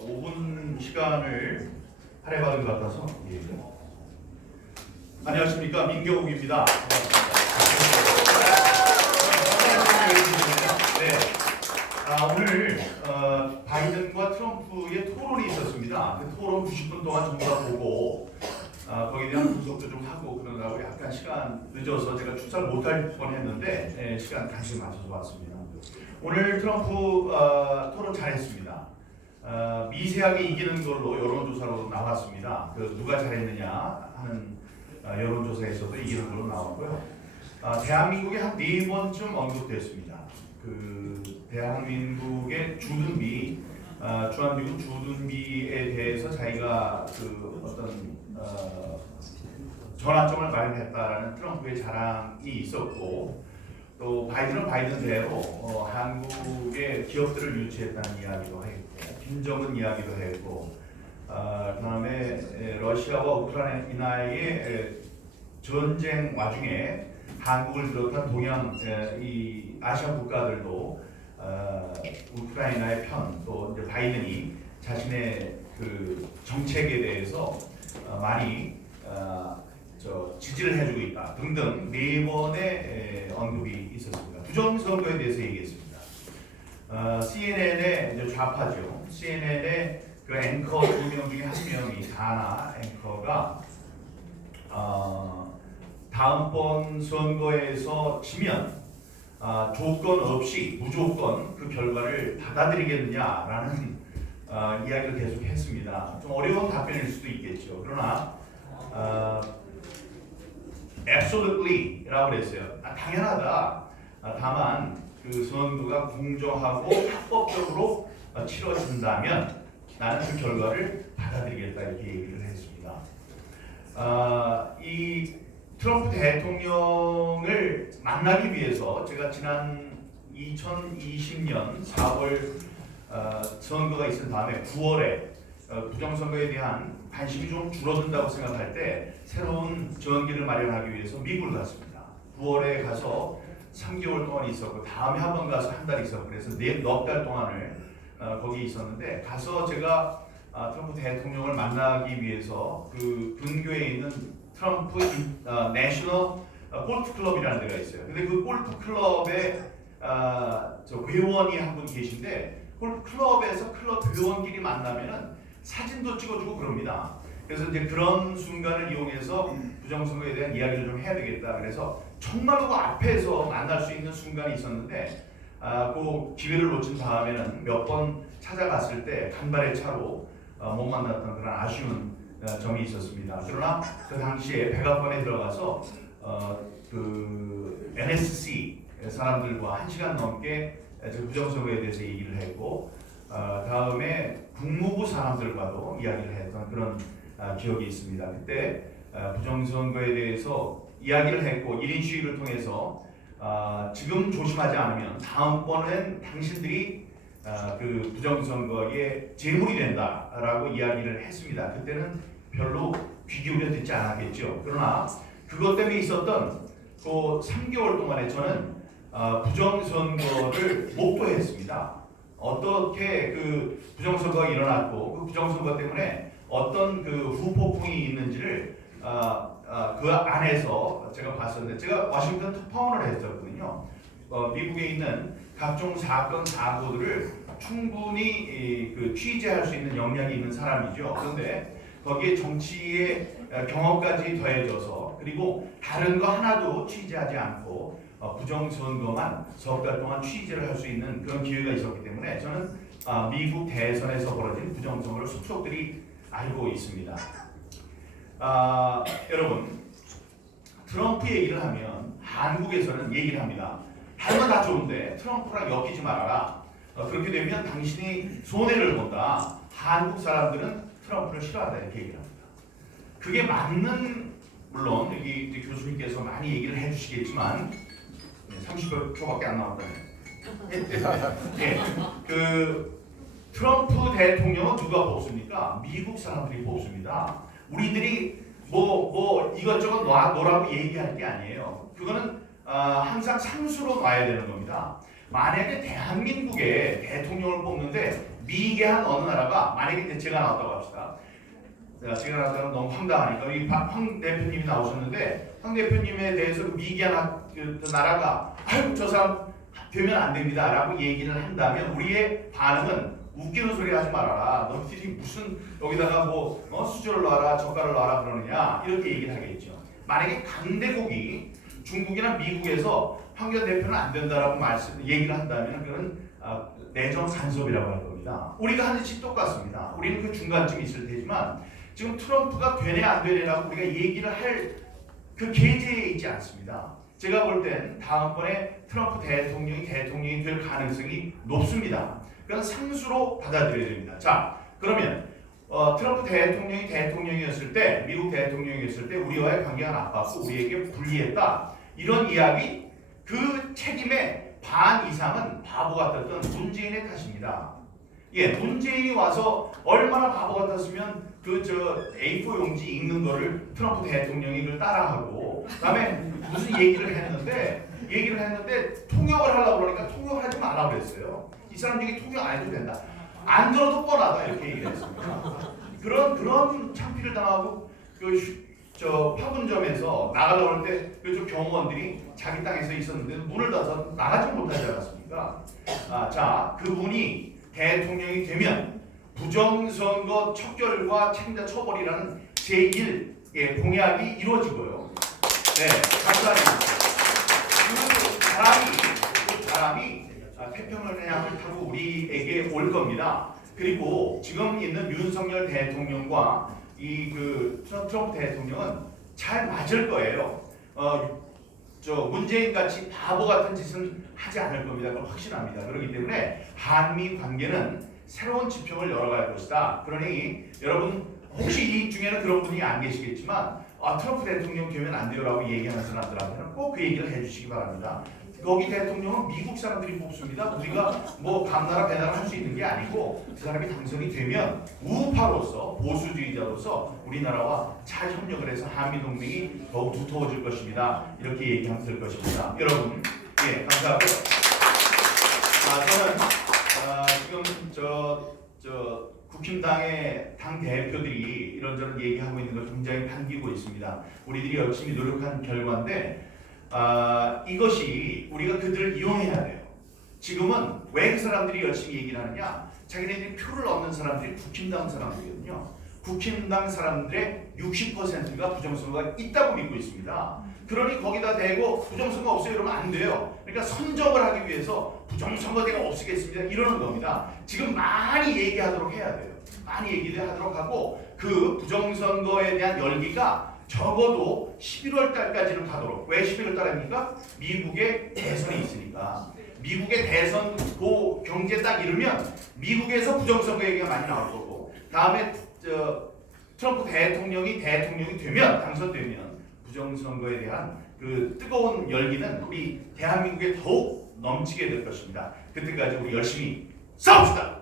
5분 시간을 할애받은 것 같아서 안녕하십니까, 민경욱입니다. 네. 오늘 바이든과 트럼프의 토론이 있었습니다. 그 토론 90분 동안 전부 다 보고 거기에 대한 분석도 좀 하고 그러느라고 약간 시간 늦어서 제가 출사를 못할 뻔했는데 시간 간신히 맞춰서 왔습니다. 오늘 트럼프 토론 잘했습니다. 미세하게 이기는 걸로 여론조사로 나왔습니다. 누가 잘했느냐 하는 여론조사에서도 이기는 걸로 나왔고요. 대한민국에 한 4번쯤 언급됐습니다. 대한민국의 주둔비, 주한미군 주둔비에 대해서 자기가 어떤 전환점을 마련했다라는 트럼프의 자랑이 있었고, 또 바이든은 바이든대로 한국의 기업들을 유치했다는 이야기도 했고, 김정은 이야기도 했고, 그다음에 러시아와 우크라이나의 전쟁 와중에 한국을 비롯한 동양 이 아시아 국가들도 우크라이나의 편, 또 이제 바이든이 자신의 정책에 대해서 많이 지지를 해주고 있다 등등 4번의 언급이 있었습니다. 부정선거에 대해서 얘기했습니다. CNN의 이제 좌파죠. CNN의 앵커 2명 중에 1명이 다나 앵커가 다음번 선거에서 지면 조건 없이 무조건 그 결과를 받아들이겠느냐라는 이야기를 계속 했습니다. 좀 어려운 답변일 수도 있겠죠. 그러나 absolutely라고 그랬어요. 당연하다. 다만 그 선거가 공정하고 합법적으로 치러진다면 나는 그 결과를 받아들이겠다 이렇게 얘기를 했습니다. 이 트럼프 대통령을 만나기 위해서 제가 지난 2020년 4월 선거가 있은 다음에 9월에 부정선거에 대한 관심이 좀 줄어든다고 생각할 때 새로운 전기를 마련하기 위해서 미국을 갔습니다. 9월에 가서 3개월 동안 있었고, 다음에 한 번 가서 한 달 있었고, 그래서 넉 달 동안을 거기 있었는데, 가서 제가 트럼프 대통령을 만나기 위해서 근교에 있는 트럼프 내셔널 골프 클럽이라는 데가 있어요. 근데 그 골프 클럽에 회원이 한 분 계신데, 골프 클럽에서 클럽 회원끼리 만나면은 사진도 찍어주고 그럽니다. 그래서 이제 그런 순간을 이용해서 부정선거에 대한 이야기를 좀 해야 되겠다. 그래서 정말로 그 앞에서 만날 수 있는 순간이 있었는데, 그 기회를 놓친 다음에는 몇 번 찾아갔을 때 간발의 차로 못 만났던 그런 아쉬운 점이 있었습니다. 그러나 그 당시에 백악관에 들어가서 NSC 사람들과 1시간 넘게 부정선거에 대해서 얘기를 했고, 다음에 국무부 사람들과도 이야기를 했던 그런 기억이 있습니다. 그때 부정선거에 대해서 이야기를 했고, 1인 시위를 통해서 지금 조심하지 않으면 다음번엔 당신들이 그 부정선거의 제물이 된다라고 이야기를 했습니다. 그때는 별로 귀 기울여 듣지 않았겠죠. 그러나 그것 때문에 있었던 그 3개월 동안에 저는 부정선거를 목도했습니다. 어떻게 그 부정선거가 일어났고, 그 부정선거 때문에 어떤 후폭풍이 있는지를 그 안에서 제가 봤었는데, 제가 워싱턴 특파원을 했었거든요. 미국에 있는 각종 사건 사고들을 충분히 취재할 수 있는 역량이 있는 사람이죠. 그런데 거기에 정치의 경험까지 더해져서, 그리고 다른 거 하나도 취재하지 않고 부정선거만 석 달 동안 취재를 할 수 있는 그런 기회가 있었기 때문에 저는 미국 대선에서 벌어진 부정선거를 속속들이 알고 있습니다. 여러분, 트럼프 얘기를 하면 한국에서는 얘기를 합니다. 다른 건 다 좋은데 트럼프랑 엮이지 말아라. 그렇게 되면 당신이 손해를 본다. 한국 사람들은 트럼프를 싫어한다 이렇게 얘기를 합니다. 그게 맞는, 물론 여기 교수님께서 많이 얘기를 해주시겠지만 30초밖에 안 남았다네. 예, 트럼프 대통령은 누가 뽑습니까? 미국 사람들이 뽑습니다. 우리들이 뭐 이것저것 놓으라고 얘기할 게 아니에요. 그거는 항상 상수로 놔야 되는 겁니다. 만약에 대한민국의 대통령을 뽑는데 미개한 어느 나라가 만약에 이제 제가 나왔다고 합시다. 제가 나왔다면 너무 황당하니까 우리 황 대표님이 나오셨는데 황 대표님에 대해서 미개한 그 나라가 아이고 저 사람 되면 안 됩니다라고 얘기를 한다면 우리의 반응은 웃기는 소리 하지 말아라. 너희들이 무슨 여기다가 뭐 수저를 놔라 젓갈을 놔라 그러느냐 이렇게 얘기를 하겠죠. 만약에 강대국이 중국이나 미국에서 황교안 대표는 안 된다라고 얘기를 한다면 그건 내정 간섭이라고 할 겁니다. 우리가 하는 짓 똑같습니다. 우리는 그 중간쯤에 있을 테지만 지금 트럼프가 되네 안 되네라고 우리가 얘기를 할 그 계제에 있지 않습니다. 제가 볼 땐 다음번에 트럼프 대통령이 될 가능성이 높습니다. 그건 상수로 받아들여야 됩니다. 자, 그러면 트럼프 대통령이었을 때, 미국 대통령이었을 때 우리와의 관계가 나빴고 우리에게 불리했다. 이런 이야기, 그 책임의 반 이상은 바보 같았던 문재인의 탓입니다. 예, 문재인이 와서 얼마나 바보 같았으면 A4 용지 읽는 거를 트럼프 대통령이 그걸 따라하고 그다음에 무슨 얘기를 했는데 통역을 하려고 그러니까 통역을 하지 말라고 그랬어요. 이 사람 얘기 통역 안 해도 된다. 안 들어도 뻔하다 이렇게 얘기를 했습니다. 그런 창피를 당하고 화분점에서 나가려고 할 때 그쪽 경호원들이 자기 땅에서 있었는데 문을 닫아서 나가지 못하지 않았습니까? 자, 그분이 대통령이 되면 부정선거 척결과 책임자 처벌이라는 제1의 공약이 이루어지고요. 네, 감사합니다. 그 사람이 태평양을 타고 우리에게 올 겁니다. 그리고 지금 있는 윤석열 대통령과 트럼프 대통령은 잘 맞을 거예요. 문재인 같이 바보 같은 짓은 하지 않을 겁니다. 그걸 확신합니다. 그렇기 때문에 한미 관계는 새로운 지평을 열어갈 것이다. 그러니 여러분 혹시 이 중에는 그런 분이 안 계시겠지만 트럼프 대통령 되면 안 돼요라고 얘기하는 사람들한테는 꼭 그 얘기를 해주시기 바랍니다. 거기 대통령은 미국 사람들이 뽑습니다. 우리가 뭐 감나라 배나라 할 수 있는 게 아니고 그 사람이 당선이 되면 우파로서 보수주의자로서 우리나라와 잘 협력을 해서 한미 동맹이 더욱 두터워질 것입니다. 이렇게 얘기하면 될 것입니다. 여러분, 예, 감사하고요. 저는 지금 국힘당의 당 대표들이 이런저런 얘기하고 있는 걸 굉장히 반기고 있습니다. 우리들이 열심히 노력한 결과인데 이것이 우리가 그들을 이용해야 돼요. 지금은 왜 그 사람들이 열심히 얘기를 하느냐? 자기네들이 표를 얻는 사람들이 국힘당 사람들이거든요. 국힘당 사람들의 60%가 부정선거가 있다고 믿고 있습니다. 그러니 거기다 대고 부정선거 없어요 이러면 안 돼요. 그러니까 선정을 하기 위해서 부정선거제가 없으겠습니다 이러는 겁니다. 지금 많이 얘기하도록 해야 돼요. 많이 얘기를 하도록 하고 그 부정선거에 대한 열기가 적어도 11월 달까지는 가도록. 왜 11월 달입니까? 미국의 대선이 있으니까. 미국의 대선 그 경제 딱 이르면 미국에서 부정선거 얘기가 많이 나올 거고 다음에 트럼프 대통령이 되면 당선되면 부정선거에 대한 그 뜨거운 열기는 우리 대한민국에 더욱 넘치게 될 것입니다. 그때까지 우리 열심히 싸웁시다.